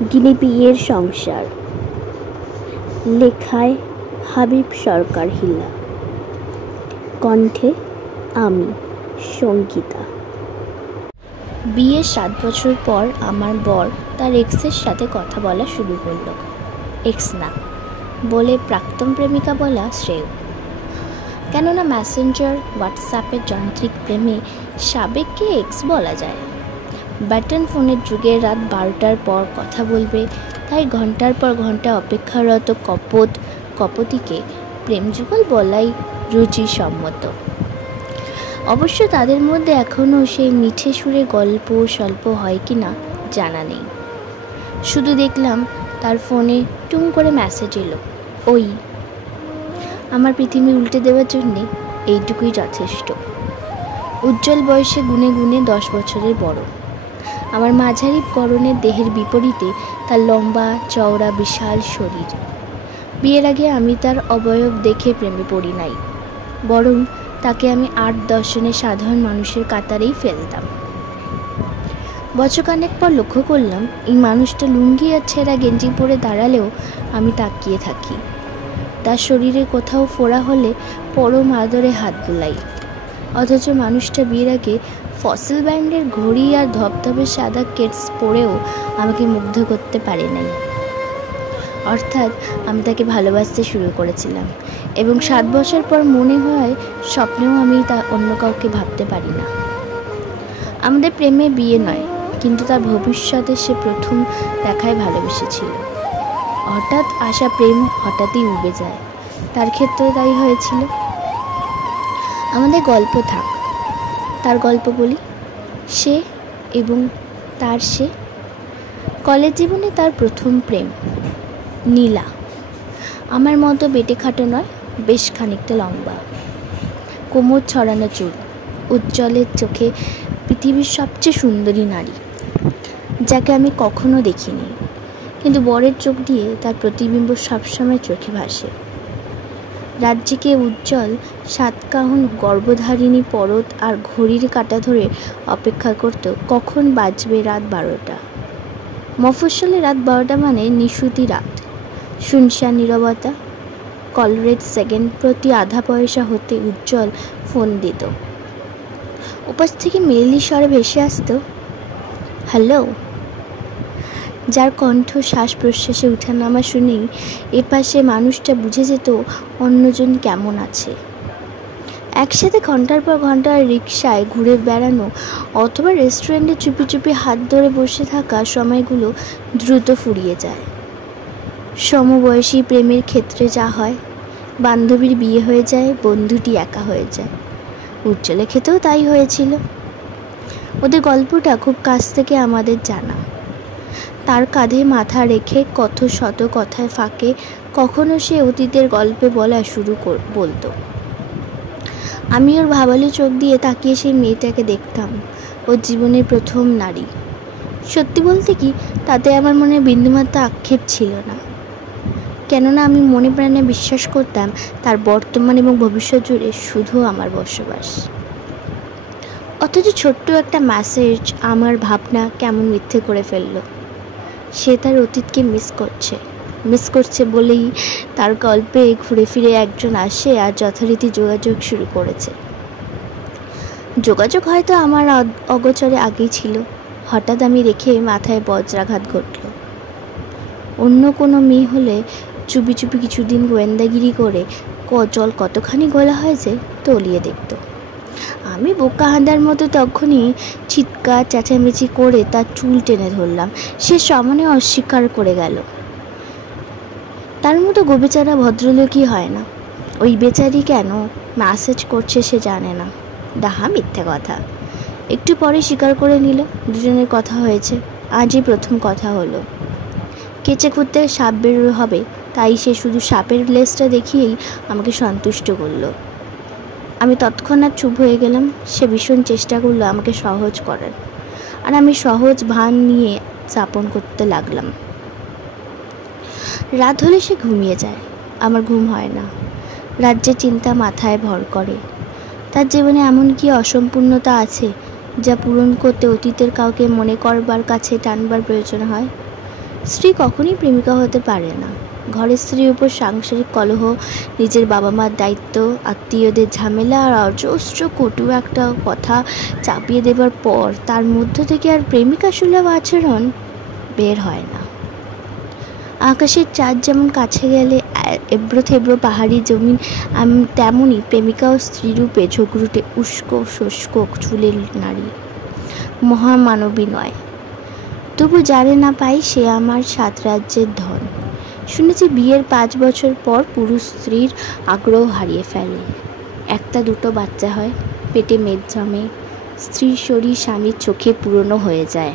গিনিপিগের সংসার, লেখায় হাবিব সরকার হিলা, কণ্ঠে আমি সঙ্গীতা। বিয়ের 7 বছর পর আমার বর তার এক্সের সাথে কথা বলা শুরু করলো। এক্স না বলে প্রাক্তন প্রেমিকা বলা শ্রেয়, কেননা মেসেঞ্জার হোয়াটসঅ্যাপের যান্ত্রিক প্রেমে সাবেককে এক্স বলা যায়। বাটন ফোনের যুগে রাত 12টার পর কথা বলবে, তাই ঘন্টার পর ঘন্টা অপেক্ষারত কপতিকে প্রেমযুগল বলাই রুচিসম্মত। অবশ্য তাদের মধ্যে এখনও সেই মিঠে সুরে গল্প স্বল্প হয় কি না জানা নেই। শুধু দেখলাম তার ফোনে টুং করে মেসেজ এলো, ওই। আমার পৃথিবী উল্টে দেওয়ার জন্যে এইটুকুই যথেষ্ট। উজ্জ্বল বয়সে গুনে গুনে 10 বছরের বড়। আমার মাঝারি গড়নের দেহের বিপরীতে তার লম্বা চওড়া বিশাল শরীর। বিয়ের আগে আমি তার অবয়ব দেখে প্রেমে পড়ি নাই, বরং তাকে আমি 8-10 জনের সাধারণ মানুষের কাতারেই ফেলতাম। বছরখানেক পর লক্ষ্য করলাম এই মানুষটা লুঙ্গি আর ছেঁড়া গেঞ্জি পরে দাঁড়ালেও আমি তাকিয়ে থাকি। তার শরীরে কোথাও ফোড়া হলে পরম আদরে হাত বুলাই, অথচ মানুষটা বিয়ের আগে ফসিল ব্যান্ডের ঘড়ি আর ধবধবে সাদা কেটস পরেও আমাকে মুগ্ধ করতে পারে নাই। অর্থাৎ আমি তাকে ভালোবাসতে শুরু করেছিলাম, এবং 7 বছর পর মনে হয় স্বপ্নেও আমি তা অন্য কাউকে ভাবতে পারি না। আমাদের প্রেমে বিয়ে নয়, কিন্তু তার ভবিষ্যতে সে প্রথম দেখায় ভালোবেসেছিল। হঠাৎ আসা প্রেম হঠাৎই উবে যায়, তার ক্ষেত্রেও তাই হয়েছিল। আমাদের গল্প থাক, তার গল্প বলি। সে এবং তার সে। কলেজ জীবনে তার প্রথম প্রেম নীলা। আমার মতো বেটে খাটো নয়, বেশ খানিকটা লম্বা, কোমর ছড়ানো চুল, উজ্জ্বলের চোখে পৃথিবীর সবচেয়ে সুন্দরী নারী, যাকে আমি কখনো দেখিনি, কিন্তু বরের চোখ দিয়ে তার প্রতিবিম্ব সবসময় চোখে ভাসে। রাজ্যকে উজ্জ্বল সাতকাহন গর্ভধারিণী পরত আর ঘড়ির কাঁটা ধরে অপেক্ষা করত কখন বাজবে রাত 12টা। মফস্বলে রাত 12টা মানে নিশুতি রাত, শুনশান নীরবতা। কলরেজ সেকেন্ড প্রতি আধা পয়সা হতে উজ্জ্বল ফোন দিত। উপাস থেকে মেয়েলি স্বরে ভেসে আসতো, হ্যালো। যার কণ্ঠ শ্বাস প্রশ্বাসে উঠানামা শুনেই এপাশে মানুষটা বুঝে যেত অন্যজন কেমন আছে। একসাথে ঘন্টার পর ঘন্টা রিকশায় ঘুরে বেড়ানো অথবা রেস্টুরেন্টে চুপি চুপি হাত ধরে বসে থাকা সময়গুলো দ্রুত ফুরিয়ে যায়। সমবয়সী প্রেমের ক্ষেত্রে যা হয়, বান্ধবীর বিয়ে হয়ে যায়, বন্ধুটি একা হয়ে যায়। উজ্জ্বলের ক্ষেত্রেও তাই হয়েছিল। ওদের গল্পটা খুব কাছ থেকে আমাদের জানা। তার কাঁধে মাথা রেখে কত শত কথায় ফাঁকে কখনো সে অতীতের গল্পে বলা বলতো। আমি ওর ভাবালু চোখ দিয়ে তাকিয়ে সেই মেয়েটাকে দেখতাম, ওর জীবনের প্রথম নারী। সত্যি বলতে কি, তাতে আমার মনে বিন্দুমাত্র আক্ষেপ ছিল না, কেননা আমি মনে প্রাণে বিশ্বাস করতাম তার বর্তমান এবং ভবিষ্যৎ জুড়ে শুধু আমার বসবাস। অথচ ছোট্ট একটা মেসেজ আমার ভাবনা কেমন মিথ্যে করে ফেললো। সে তার অতীতকে মিস করছে বলেই তার গল্পে ঘুরে ফিরে একজন আসে আর যথারীতি যোগাযোগ শুরু করেছে। যোগাযোগ হয়তো আমার অগোচরে আগেই ছিল, হঠাৎ আমি রেখে মাথায় বজ্রাঘাত ঘটল। অন্য কোনো মেয়ে হলে চুপি চুপি কিছুদিন গোয়েন্দাগিরি করে জল কতখানি গলা হয়েছে তলিয়ে দেখত। আমি বোকা হাঁদার মতো তখনই চিৎকার চেঁচামেচি করে তার চুল টেনে ধরলাম। সে সমানে অস্বীকার করে গেল। তার মতো গোবেচারা ভদ্রলোকই হয় না। ওই বেচারি কেন মেসেজ করছে সে জানে না। ডাহা মিথ্যে কথা। একটু পরে স্বীকার করে নিল দুজনের কথা হয়েছে, আজই প্রথম কথা হলো। কেচে খুঁড়তে সাপ বের হবে, তাই সে শুধু সাপের লেজটা দেখিয়েই আমাকে সন্তুষ্ট করলো। আমি তৎক্ষণাৎ চুপ হয়ে গেলাম। সে ভীষণ চেষ্টা করলো আমাকে সহজ করার, আর আমি সহজ ভান নিয়ে যাপন করতে লাগলাম। রাত হলে সে ঘুমিয়ে যায়, আমার ঘুম হয় না। রাজ্যের চিন্তা মাথায় ভর করে। তার জীবনে এমন কি অসম্পূর্ণতা আছে যা পূরণ করতে অতীতের কাউকে মনে করবার কাছে টানবার প্রয়োজন হয়? স্ত্রী কখনই প্রেমিকা হতে পারে না। ঘরের স্ত্রীর উপর সাংসারিক কলহ, নিজের বাবা মার দায়িত্ব, আত্মীয়দের ঝামেলা আর অজস্র কটু একটা কথা চাপিয়ে দেবার পর তার মধ্য থেকে আর প্রেমিকা সুলভ আচরণ বের হয় না। আকাশের চাঁদ যেমন কাছে গেলে এবড়ো থেবড়ো পাহাড়ি জমিন, তেমনই প্রেমিকা ও স্ত্রীরূপে ঝগড়ুটে উস্কো শুষ্ক চুলের নারী, মহামানবী নয়। তবু যারে না পাই সে আমার 7 রাজ্যের ধন। শুনেছি বিয়ের 5 বছর পর পুরুষ স্ত্রীর আগ্রহ হারিয়ে ফেলে, 1-2 বাচ্চা হয়, পেটে মেদ জমে, স্ত্রীর শরীর স্বামীর চোখে পুরনো হয়ে যায়।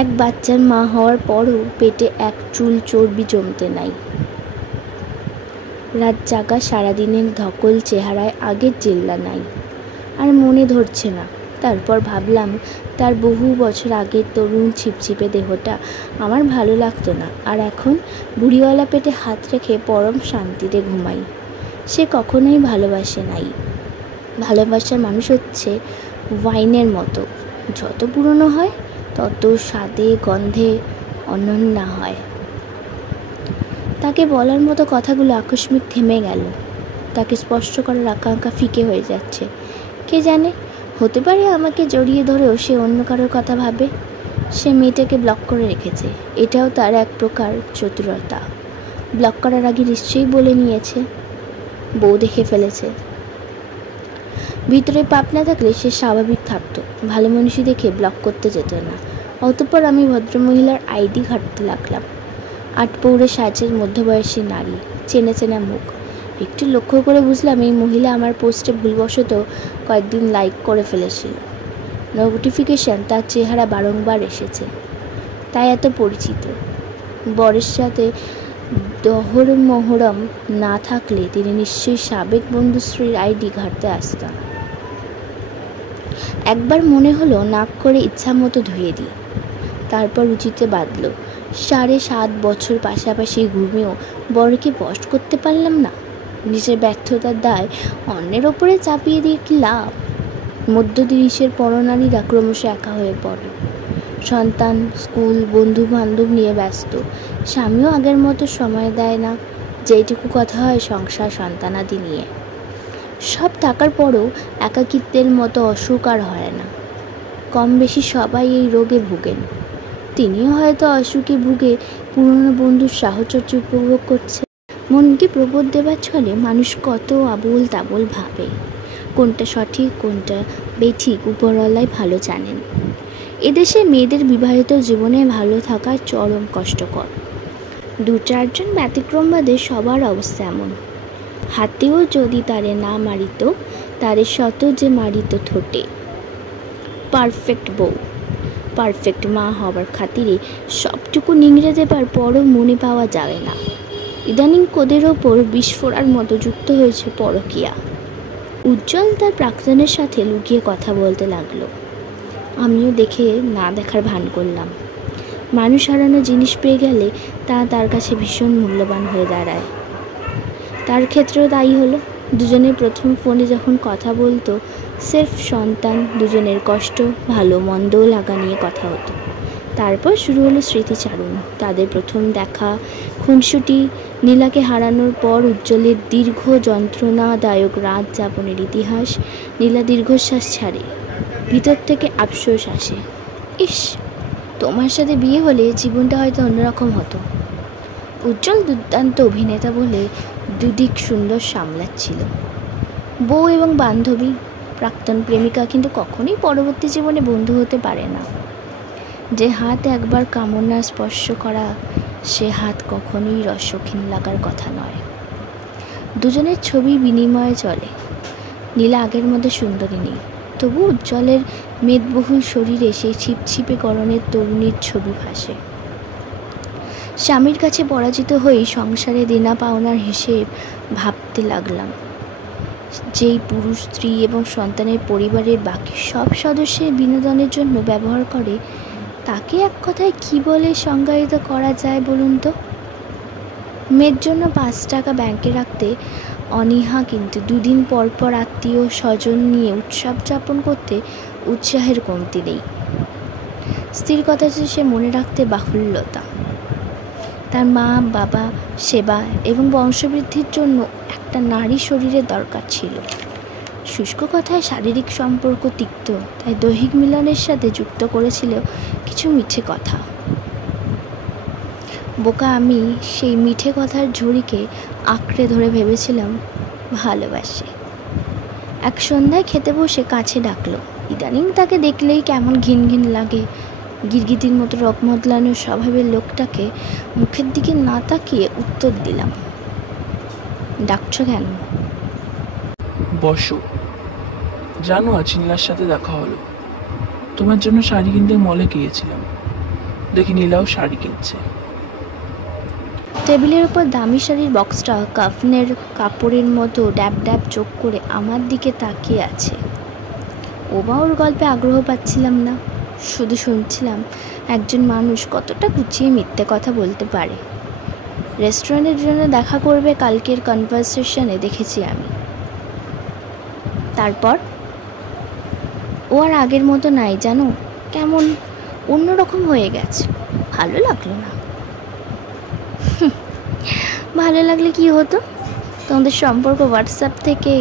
1 বাচ্চার মা হওয়ার পরও পেটে 1 চুল চর্বি জমতে নাই। রাত জাগা, সারাদিনের ধকল চেহারায় আগের জেল্লা নাই। আর মনে ধরছে না। তারপর ভাবলাম তার বহু বছর আগের তরুণ ছিপছিপে দেহটা আমার ভালো লাগতো না, আর এখন বুড়িওয়ালা পেটে হাত রেখে পরম শান্তিতে ঘুমাই। সে কখনোই ভালোবাসে নাই। ভালোবাসার মানুষ হচ্ছে ওয়াইনের মতো, যত পুরনো হয় তত স্বাদে গন্ধে অনন্যা হয়। তাকে বলার মতো কথাগুলো আকস্মিক থেমে গেল। তাকে স্পষ্ট করার আকাঙ্ক্ষা ফিকে হয়ে যাচ্ছে। কে জানে, হতে পারে আমাকে জড়িয়ে ধরেও সে অন্য কারোর কথা ভাবে। সে মেয়েটাকে ব্লক করে রেখেছে, এটাও তার এক প্রকার চতুরতা। ব্লক করার আগে নিশ্চয়ই বলে নিয়েছে, বউ দেখে ফেলেছে। ভিতরে পাপ না থাকলে সে স্বাভাবিক থাকতো, ভালো মানুষই দেখে ব্লক করতে যেত না। অতঃপর আমি ভদ্রমহিলার আইডি ঘাঁটতে লাগলাম। 8 পৌরে সাজের মধ্যবয়সী নারী, চেনা চেনা মুখ। একটু লক্ষ্য করে বুঝলাম এই মহিলা আমার পোস্টে ভুলবশত কয়েকদিন লাইক করে ফেলেছিল। নোটিফিকেশন তার চেহারা বারংবার এসেছে, তাই এত পরিচিত। বরের সাথে মহরম না থাকলে তিনি নিশ্চয়ই সাবেক বন্ধুশ্রীর আইডি ঘাঁটতে আসতাম। একবার মনে হলো নাক করে ইচ্ছা মতো ধুয়ে দিই। তারপর উচিতে বাঁধল, 7.5 বছর পাশাপাশি ঘুমিয়েও বরকে বশ করতে পারলাম না। নিজের ব্যর্থতার দায় অন্যের ওপরে চাপিয়ে দিয়ে কি লাভ? মধ্য 30-এর পরনারীরা ক্রমশ একা হয়ে পড়ে। সন্তান, স্কুল, বন্ধু বান্ধব নিয়ে ব্যস্ত। স্বামীও আগের মতো সময় দেয় না, যেইটুকু কথা হয় সংসার সন্তানাদি নিয়ে। সব থাকার পরও একাকিত্বের মতো অসুখ আর হয় না। কম বেশি সবাই এই রোগে ভুগেন। তিনিও হয়তো অসুখে ভুগে পুরনো বন্ধুর সাহচর্য উপভোগ করছে। মনকে প্রবোধ দেবার ছলে মানুষ কত আবোল তাবোল ভাবে। কোনটা সঠিক কোনটা বেঠিক উপরওয়ালাই ভালো জানেন। এদেশে মেয়েদের বিবাহিত জীবনে ভালো থাকা চরম কষ্টকর। 2-4 জন ব্যতিক্রম বাদে সবার অবস্থা এমন। হাতেও যদি তারে না মারিত, তারে শত যে মারিত ঠোঁটে। পারফেক্ট বউ, পারফেক্ট মা হবার খাতিরে সবটুকু নিংড়ে দেবার পরও মনে পাওয়া যাবে না। ইদানিং কোদের ওপর বিস্ফোরার মতো যুক্ত হয়েছে পরকীয়া। উজ্জ্বল তার প্রাক্তনের সাথে লুকিয়ে কথা বলতে লাগলো। আমিও দেখে না দেখার ভান করলাম। মানুষ হারানো জিনিস পেয়ে গেলে তা তার কাছে ভীষণ মূল্যবান হয়ে দাঁড়ায়। তার ক্ষেত্রেও তাই হলো। দুজনের প্রথম ফোনে যখন কথা বলতো, সির্ফ সন্তান, দুজনের কষ্ট, ভালো মন্দ লাগা নিয়ে কথা হতো। তারপর শুরু হলো স্মৃতিচারণ। তাদের প্রথম দেখা, খুনসুটি, নীলাকে হারানোর পর উজ্জ্বলের দীর্ঘ যন্ত্রণাদায়ক রাত যাপনের ইতিহাস। নীলা দীর্ঘশ্বাস ছাড়ে, ভিতর থেকে আফসোস আসে, ইস, তোমার সাথে বিয়ে হলে জীবনটা হয়তো অন্যরকম হতো। উজ্জ্বল দুর্দান্ত অভিনেতা বলে দুদিক সুন্দর সামলাচ্ছিল। বউ এবং বান্ধবী, প্রাক্তন প্রেমিকা, কিন্তু কখনোই পরবর্তী জীবনে বন্ধু হতে পারে না। যে হাত একবার কামনা স্পর্শ করা, সে হাত কখনোই রসক্ষীণ লাগার কথা নয়। দুজনের ছবি বিনিময়ে চলে। নীলা আগের মধ্যে সুন্দরী নেই, তবু উজ্জ্বলের মেদবহুল শরীরে সেই ছিপছিপে গরনের তরুণীর ছবি ভাসে। স্বামীর কাছে পরাজিত হয়েই সংসারে দেনা পাওনার হিসেব ভাবতে লাগলাম। যেই পুরুষ স্ত্রী এবং সন্তানের পরিবারের বাকি সব সদস্যের বিনোদনের জন্য ব্যবহার করে, তাকে এক কথায় কী বলে সংজ্ঞায়িত করা যায় বলুন তো? মেয়ের জন্য 5 টাকা ব্যাংকে রাখতে অনীহা, কিন্তু 2 দিন পর পর আত্মীয় স্বজন নিয়ে উৎসব যাপন করতে উৎসাহের কমতি নেই। স্ত্রীর কথা সে মনে রাখতে বাহুল্যতা। তার মা বাবা, সেবা এবং বংশবৃদ্ধির জন্য একটা নারী শরীরের দরকার ছিল। শুষ্ক কথায় শারীরিক সম্পর্ক তিক্ত, তাই দৈহিক মিলনের সাথে যুক্ত করেছিল কিছু মিঠে কথা। বোকা আমি সেই মিঠে কথার ঝুড়িকে আঁকড়ে ধরে ভেবেছিলাম ভালোবাসে। এক সন্ধ্যায় খেতে বসে কাছে ডাকলো। ইদানিং তাকে দেখলেই কেমন ঘিন ঘিন লাগে। গিরগিটির মতো রকমদলানো স্বভাবের লোকটাকে মুখের দিকে না তাকিয়ে উত্তর দিলাম, ডাকছো কেন? বসো। জানো আজ নীলার সাথে দেখা হলো। তোমার জন্য শাড়ি কিনতে মলে গিয়েছিলাম, দেখি নীলাও শাড়ি কিনছে। টেবিলের ওপর দামি শাড়ির বক্সটা কাফনের কাপড়ের মতো ড্যাব ড্যাব চোখ করে আমার দিকে তাকিয়ে আছে। ওবা ওর গল্পে আগ্রহ পাচ্ছিলাম না, শুধু শুনছিলাম একজন মানুষ কতটা গুছিয়ে মিথ্যে কথা বলতে পারে। রেস্টুরেন্টের জন্য দেখা করবে কালকের কনভারসেশনে দেখেছি আমি। তারপর ও আর আগের মতো নাই জানো, কেমন অন্যরকম হয়ে গেছে। ভালো লাগলো না। ভালো লাগলে কি হতো? তোমাদের সম্পর্ক হোয়াটসঅ্যাপ থেকে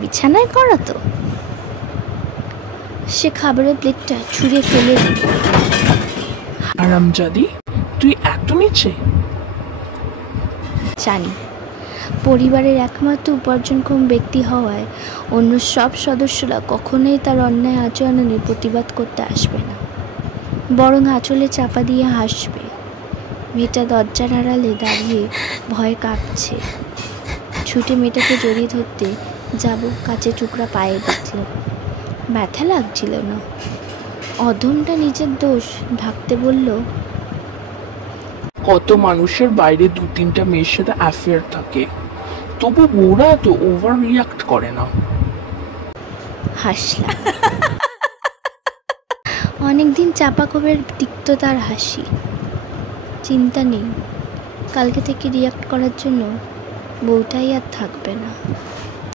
বিছানায় করাতো। সে খাবারের প্লেটটা ছুঁড়ে ফেলে দিল। হারামজাদি, তুই এত নিচে? জানি পরিবারের একমাত্র উপার্জনক্ষম ব্যক্তি হওয়ায় অন্য সব সদস্যরা কখনোই তার অন্যায় আচরণের প্রতিবাদ করতে আসবে না, বরং আঁচলে চাপা দিয়ে হাসবে। মেয়েটা দরজার আড়ালে দাঁড়িয়ে ভয়ে কাঁপছে। ছুটে মেয়েটাকে জড়িয়ে ধরতে যাব, কাচের টুকরা পায়ে দেখল। ব্যথা লাগছিল না। অধমটা নিজের দোষ ঢাকতে বলল, কত মানুষের বাইরে 2-3টা মেয়ের সাথে অ্যাফেয়ার থাকে, তবু ওরা তো ওভার রিয়াক্ট করে না। হাসলাম। অনেকদিন চাপা ক্ষোভের তিক্ততার হাসি। চিন্তা নেই, কালকে থেকে রিয়াক্ট করার জন্য বউটাই আর থাকবে না।